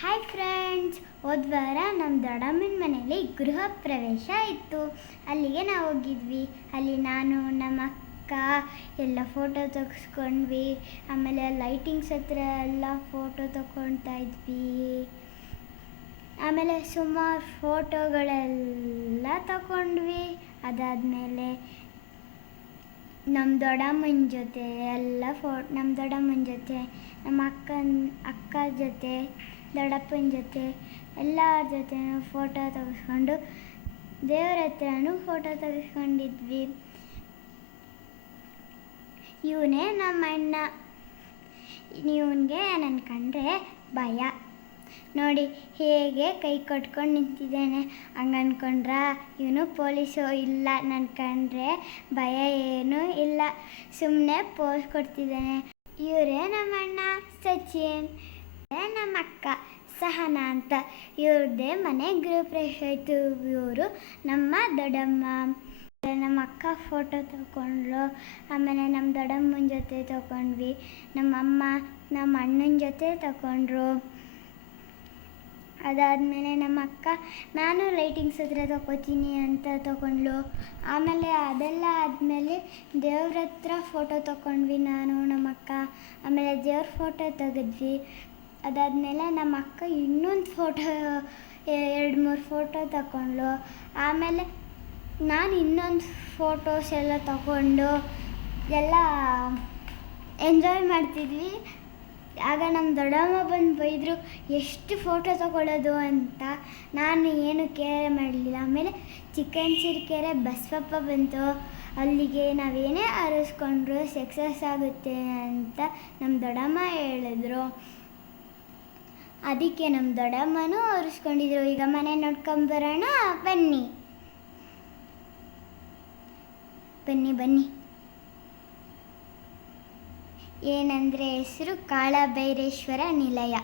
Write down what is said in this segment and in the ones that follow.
Hi friends, ಹೋದ ವಾರ ನಮ್ಮ ದೊಡ್ಡಮ್ಮನ ಮನೆಯಲ್ಲಿ ಗೃಹ ಪ್ರವೇಶ ಇತ್ತು. ಅಲ್ಲಿಗೆ ನಾವು ಹೋಗಿದ್ವಿ. ಅಲ್ಲಿ ನಾನು ನಮ್ಮ ಅಕ್ಕ ಎಲ್ಲ ಫೋಟೋ ತೆಗೆಸ್ಕೊಂಡ್ವಿ. ಆಮೇಲೆ ಲೈಟಿಂಗ್ಸ್ ಹತ್ರ ಎಲ್ಲ ಫೋಟೋ ತಗೊಳ್ತಾ ಇದ್ವಿ. ಆಮೇಲೆ ಸುಮಾರು ಫೋಟೋಗಳೆಲ್ಲ ತಗೊಂಡ್ವಿ. ಅದಾದಮೇಲೆ ನಮ್ಮ ದೊಡ್ಡಮ್ಮನ ಜೊತೆ ಎಲ್ಲ ನಮ್ಮ ದೊಡ್ಡಮ್ಮನ ಜೊತೆ, ನಮ್ಮ ಅಕ್ಕ ಜೊತೆ, ದೊಡ್ಡಪ್ಪನ ಜೊತೆ ಎಲ್ಲರ ಜೊತೆ ಫೋಟೋ ತೆಗೆಸ್ಕೊಂಡು ದೇವ್ರ ಹತ್ರನೂ ಫೋಟೋ ತೆಗೆಸ್ಕೊಂಡಿದ್ವಿ. ಇವನೇ ನಮ್ಮ ಅಣ್ಣ. ಇವನಿಗೆ ನನ್ನ ಕಂಡ್ರೆ ಭಯ. ನೋಡಿ ಹೇಗೆ ಕೈ ಕಟ್ಕೊಂಡು ನಿಂತಿದ್ದಾನೆ. ಹಂಗೆ ಅಂದ್ಕೊಂಡ್ರ ಇವನು ಪೊಲೀಸು ಇಲ್ಲ. ನನ್ನ ಕಂಡ್ರೆ ಭಯ ಏನೂ ಇಲ್ಲ, ಸುಮ್ಮನೆ ಪೋಸ್ ಕೊಡ್ತಿದ್ದಾನೆ. ಇವರೇ ನಮ್ಮ ಅಣ್ಣ ಸಚಿನ್, ನಮ್ಮ ಅಕ್ಕ ಸಹನಾ ಅಂತ. ಇವ್ರದ್ದೇ ಮನೆ ಗೃಹ ಪ್ರವೇಶ ಆಯಿತು. ಇವರು ನಮ್ಮ ದೊಡ್ಡಮ್ಮ. ನಮ್ಮ ಅಕ್ಕ ಫೋಟೋ ತಗೊಂಡ್ರು. ಆಮೇಲೆ ನಮ್ಮ ದೊಡ್ಡಮ್ಮನ ಜೊತೆ ತಗೊಂಡ್ವಿ. ನಮ್ಮಮ್ಮ ನಮ್ಮ ಅಣ್ಣನ ಜೊತೆ ತಗೊಂಡ್ರು. ಅದಾದಮೇಲೆ ನಮ್ಮ ಅಕ್ಕ ನಾನು ಲೈಟಿಂಗ್ಸ್ ಹತ್ರ ತಗೋತೀನಿ ಅಂತ ತಗೊಂಡ್ಳು. ಆಮೇಲೆ ಅದೆಲ್ಲ ಆದಮೇಲೆ ದೇವ್ರ ಹತ್ರ ಫೋಟೋ ತಗೊಂಡ್ವಿ ನಾನು ನಮ್ಮ ಅಕ್ಕ. ಆಮೇಲೆ ದೇವ್ರ ಫೋಟೋ ತೆಗೆದ್ವಿ. ಅದಾದಮೇಲೆ ನಮ್ಮ ಅಕ್ಕ ಇನ್ನೊಂದು ಫೋಟೋ 2-3 ಫೋಟೋ ತಗೊಂಡ್ಳು. ಆಮೇಲೆ ನಾನು ಇನ್ನೊಂದು ಫೋಟೋಸ್ ಎಲ್ಲ ತಗೊಂಡು ಎಲ್ಲ ಎಂಜಾಯ್ ಮಾಡ್ತಿದ್ವಿ. ಆಗ ನಮ್ಮ ದೊಡ್ಡಮ್ಮ ಬಂದು ಬೈದರು, ಎಷ್ಟು ಫೋಟೋ ತಗೊಳ್ಳೋದು ಅಂತ. ನಾನು ಏನು ಕೇರ್ ಮಾಡಲಿಲ್ಲ. ಆಮೇಲೆ ಚಿಕ್ಕಂಚಿರ್ಕೆರೆ ಬಸವಪ್ಪ ಬಂತು. ಅಲ್ಲಿಗೆ ನಾವೇನೇ ಆರಿಸ್ಕೊಂಡ್ರು ಸಕ್ಸಸ್ ಆಗುತ್ತೆ ಅಂತ ನಮ್ಮ ದೊಡ್ಡಮ್ಮ ಹೇಳಿದ್ರು. ಅದಕ್ಕೆ ನಮ್ಮ ದೊಡ್ಡಮ್ಮನೂ ಆರಿಸ್ಕೊಂಡಿದ್ರು. ಈಗ ಮನೆ ನೋಡ್ಕೊಂಬರೋಣ, ಬನ್ನಿ ಬನ್ನಿ ಬನ್ನಿ. ಏನಂದರೆ ಹೆಸರು ಕಾಳಭೈರೇಶ್ವರ ನಿಲಯ.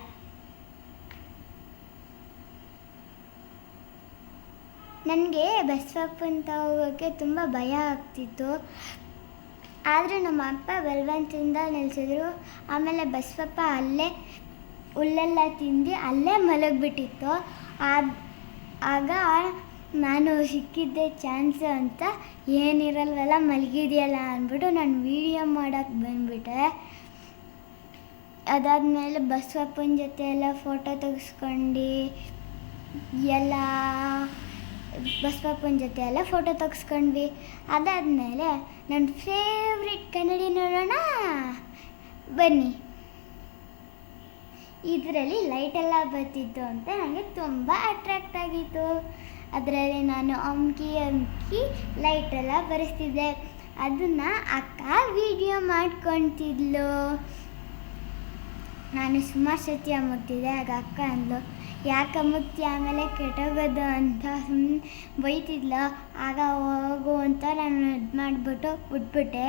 ನನಗೆ ಬಸವಪ್ಪಂತ ಹೋಗೋಕ್ಕೆ ತುಂಬ ಭಯ ಆಗ್ತಿತ್ತು. ಆದರೆ ನಮ್ಮ ಅಪ್ಪ ಬಲವಂತದಿಂದ ನಿಲ್ಲಿಸಿದ್ರು. ಆಮೇಲೆ ಬಸವಪ್ಪ ಅಲ್ಲೇ ಹುಲ್ಲೆಲ್ಲ ತಿಂದು ಅಲ್ಲೇ ಮಲಗಿಬಿಟ್ಟಿತ್ತು. ಆಗ ನಾನು ಸಿಕ್ಕಿದ್ದೆ ಚಾನ್ಸು ಅಂತ, ಏನಿರಲ್ವಲ್ಲ ಮಲಗಿದೆಯಲ್ಲ ಅಂದ್ಬಿಟ್ಟು ನಾನು ವೀಡಿಯೋ ಮಾಡೋಕ್ಕೆ ಬಂದುಬಿಟ್ಟೆ. ಅದಾದಮೇಲೆ ಬಸವಪ್ಪನ ಜೊತೆ ಎಲ್ಲ ಫೋಟೋ ತೆಗೆಸ್ಕೊಂಡು ಎಲ್ಲ ಬಸವಪ್ಪನ ಜೊತೆ ಎಲ್ಲ ಫೋಟೋ ತೆಗೆಸ್ಕೊಂಡ್ವಿ. ಅದಾದಮೇಲೆ ನನ್ನ ಫೇವ್ರೆಟ್ ಕನ್ನಡಿ ನೋಡೋಣ, ಬನ್ನಿ. ಇದರಲ್ಲಿ ಲೈಟೆಲ್ಲ ಬರ್ತಿತ್ತು ಅಂತ ನನಗೆ ತುಂಬ ಅಟ್ರಾಕ್ಟ್ ಆಗಿತ್ತು. ಅದರಲ್ಲಿ ನಾನು ಅಮ್ಕಿ ಲೈಟೆಲ್ಲ ಬರೆಸ್ತಿದ್ದೆ. ಅದನ್ನು ಅಕ್ಕ ವಿಡಿಯೋ ಮಾಡ್ಕೊತಿದ್ಲು. ನಾನು ಸುಮಾರು ಸತಿ ಅಮ್ಮುತ್ತಿದ್ದೆ. ಆಗ ಅಕ್ಕ ಅಂದ್ಲು, ಯಾಕೆ ಅಮ್ಮುತ್ತಿ, ಆಮೇಲೆ ಕೆಟ್ಟೋಗೋದು ಅಂತ ಸುಮ್ಮನೆ ಬೈತಿದ್ಲು. ಆಗ ಹೋಗು ಅಂತ ನಾನು ಇದು ಮಾಡಿಬಿಟ್ಟು ಬಿಟ್ಬಿಟ್ಟೆ.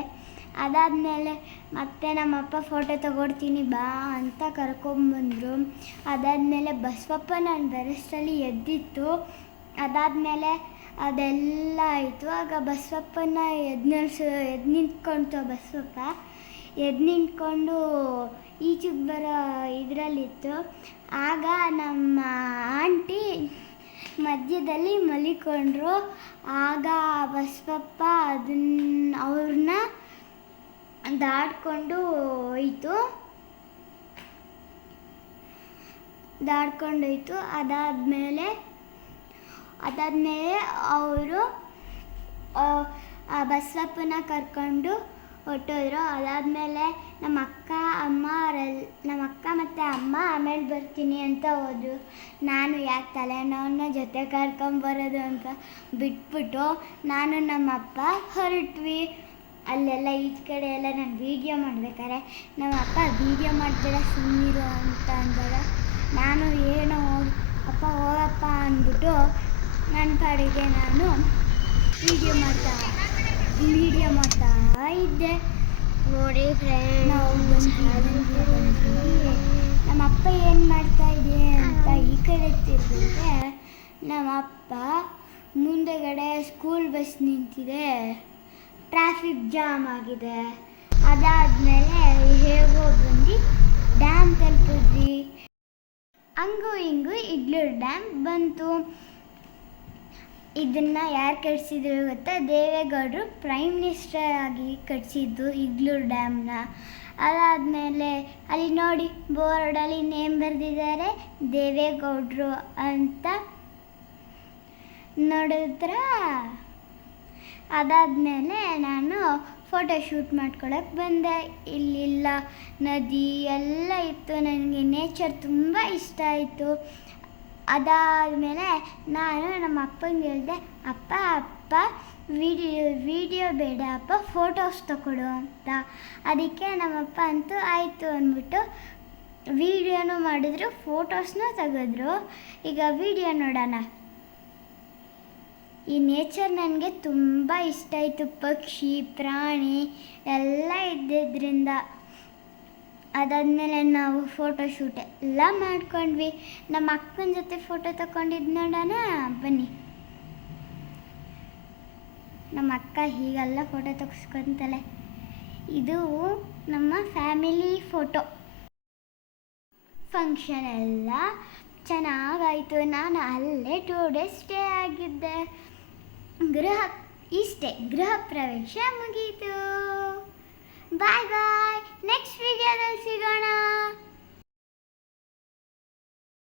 ಅದಾದಮೇಲೆ ಮತ್ತೆ ನಮ್ಮಪ್ಪ ಫೋಟೋ ತಗೊಡ್ತೀನಿ ಬಾ ಅಂತ ಕರ್ಕೊಂಬಂದರು. ಅದಾದಮೇಲೆ ಬಸವಪ್ಪ ನಾನು ಬರೋಷ್ಟರಲ್ಲಿ ಎದ್ದಿತ್ತು. ಅದಾದಮೇಲೆ ಅದೆಲ್ಲ ಆಯಿತು. ಆಗ ಬಸವಪ್ಪನ ಎದ್ದು ನಿಂತ್ಕೊಳ್ತು. ಬಸವಪ್ಪ ಎದ್ದು ನಿಂತ್ಕೊಂಡು ಈಚೆಗೆ ಬರೋ ಇದರಲ್ಲಿತ್ತು. ಆಗ ನಮ್ಮ ಆಂಟಿ ಮಧ್ಯದಲ್ಲಿ ಮಲಿಕೊಂಡ್ರು. ಆಗ ಬಸವಪ್ಪ ಅವ್ರನ್ನ ದಾಟ್ಕೊಂಡು ಹೋಯ್ತು. ಅದಾದಮೇಲೆ ಅವರು ಆ ಬಸವಪ್ಪನ ಕರ್ಕೊಂಡು ಹೊಟ್ಟೋದ್ರು. ಅದಾದಮೇಲೆ ನಮ್ಮ ಅಕ್ಕ ಮತ್ತು ಅಮ್ಮ ಆಮೇಲೆ ಬರ್ತೀನಿ ಅಂತ ಹೋದ್ರು. ನಾನು ಯಾಕೆ ತಲೆನೋವನ್ನ ಜೊತೆ ಕರ್ಕೊಂಬರೋದು ಅಂತ ಬಿಟ್ಬಿಟ್ಟು ನಾನು ನಮ್ಮಪ್ಪ ಹೊರಟ್ವಿ. ಅಲ್ಲೆಲ್ಲ ಈಚೆ ಕಡೆ ಎಲ್ಲ ನಾನು ವೀಡಿಯೋ ಮಾಡ್ಬೇಕಾದ್ರೆ ನಮ್ಮ ಅಪ್ಪ ವೀಡಿಯೋ ಮಾಡ್ಬೇಡ ಸುಮ್ಮನಿರು ಅಂತ ಅಂದಾಗ ನಾನು ಏನೋ ಅಪ್ಪ ಹೋಗಪ್ಪ ಅಂದ್ಬಿಟ್ಟು ನನ್ನ ಪಾಡಿಗೆ ನಾನು ವೀಡಿಯೋ ಮಾಡ್ತಾ ಇದ್ದೆ. ನೋಡಿ ಫ್ರೆಂಡ್ಸ್, ನಮ್ಮ ಅಪ್ಪ ಏನು ಮಾಡ್ತಾ ಇದೆ ಅಂತ ಈ ಕಡೆ ತಿರ್ಗಿದ್ರೆ ನಮ್ಮ ಅಪ್ಪ ಮುಂದೆಗಡೆ ಸ್ಕೂಲ್ ಬಸ್ ನಿಂತಿದೆ, ಟ್ರಾಫಿಕ್ ಜಾಮ್ ಆಗಿದೆ. ಅದಾದಮೇಲೆ ಹೇಗೋ ಬಂದು ಡ್ಯಾಮ್ ತಲುಪಿದ್ವಿ. ಹಂಗೂ ಹಿಂಗೂ ಇಗ್ಲೂರು ಡ್ಯಾಮ್ ಬಂತು. ಇದನ್ನು ಯಾರು ಕಟ್ಸಿದ್ರು ಗೊತ್ತಾ? ದೇವೇಗೌಡರು ಪ್ರೈಮ್ ಮಿನಿಸ್ಟರ್ ಆಗಿ ಕಟ್ಸಿದ್ದು ಇಗ್ಲೂರು ಡ್ಯಾಮ್ನ. ಅದಾದಮೇಲೆ ಅಲ್ಲಿ ನೋಡಿ ಬೋರ್ಡಲ್ಲಿ ನೇಮ್ ಬರೆದಿದ್ದಾರೆ ದೇವೇಗೌಡರು ಅಂತ, ನೋಡಿದ್ರ. ಅದಾದಮೇಲೆ ನಾನು ಫೋಟೋ ಶೂಟ್ ಮಾಡ್ಕೊಳಕ್ಕೆ ಬಂದೆ. ಇಲ್ಲಿಲ್ಲ ನದಿ ಎಲ್ಲ ಇತ್ತು, ನನಗೆ ನೇಚರ್ ತುಂಬ ಇಷ್ಟ ಆಯಿತು. ಅದಾದಮೇಲೆ ನಾನು ನಮ್ಮ ಅಪ್ಪಂಗೆ ಹೇಳಿದೆ, ಅಪ್ಪ ವಿಡಿಯೋ ಬೇಡ ಅಪ್ಪ, ಫೋಟೋಸ್ ತಗೊಡು ಅಂತ. ಅದಕ್ಕೆ ನಮ್ಮಪ್ಪ ಅಂತೂ ಆಯಿತು ಅಂದ್ಬಿಟ್ಟು ವಿಡಿಯೋನೂ ಮಾಡಿದ್ರು, ಫೋಟೋಸ್ನೂ ತೆಗೆದ್ರು. ಈಗ ವಿಡಿಯೋ ನೋಡೋಣ. ಈ ನೇಚರ್ ನನಗೆ ತುಂಬ ಇಷ್ಟ ಆಯಿತು. ಪಕ್ಷಿ ಪ್ರಾಣಿ ಎಲ್ಲ ಇದ್ದಿದ್ದರಿಂದ. ಅದಾದಮೇಲೆ ನಾವು ಫೋಟೋ ಶೂಟ್ ಎಲ್ಲ ಮಾಡ್ಕೊಂಡ್ವಿ. ನಮ್ಮ ಅಕ್ಕನ ಜೊತೆ ಫೋಟೋ ತಗೊಂಡಿದ್ದು ನೋಡೋಣ ಬನ್ನಿ. ನಮ್ಮ ಅಕ್ಕ ಹೀಗೆಲ್ಲ ಫೋಟೋ ತೆಗೆಸ್ಕೊತಾಳೆ. ಇದು ನಮ್ಮ ಫ್ಯಾಮಿಲಿ ಫೋಟೋ. ಫಂಕ್ಷನ್ ಎಲ್ಲ ಚೆನ್ನಾಗಾಯಿತು. ನಾನು ಅಲ್ಲೇ 2 days ಸ್ಟೇ ಆಗಿದ್ದೆ. ಗೃಹ ಪ್ರವೇಶ ಮುಗೀತು. ಬಾಯ್ ಬಾಯ್. ನೆಕ್ಸ್ಟ್ ವಿಡಿಯೋದಲ್ಲಿ ಸಿಗೋಣ.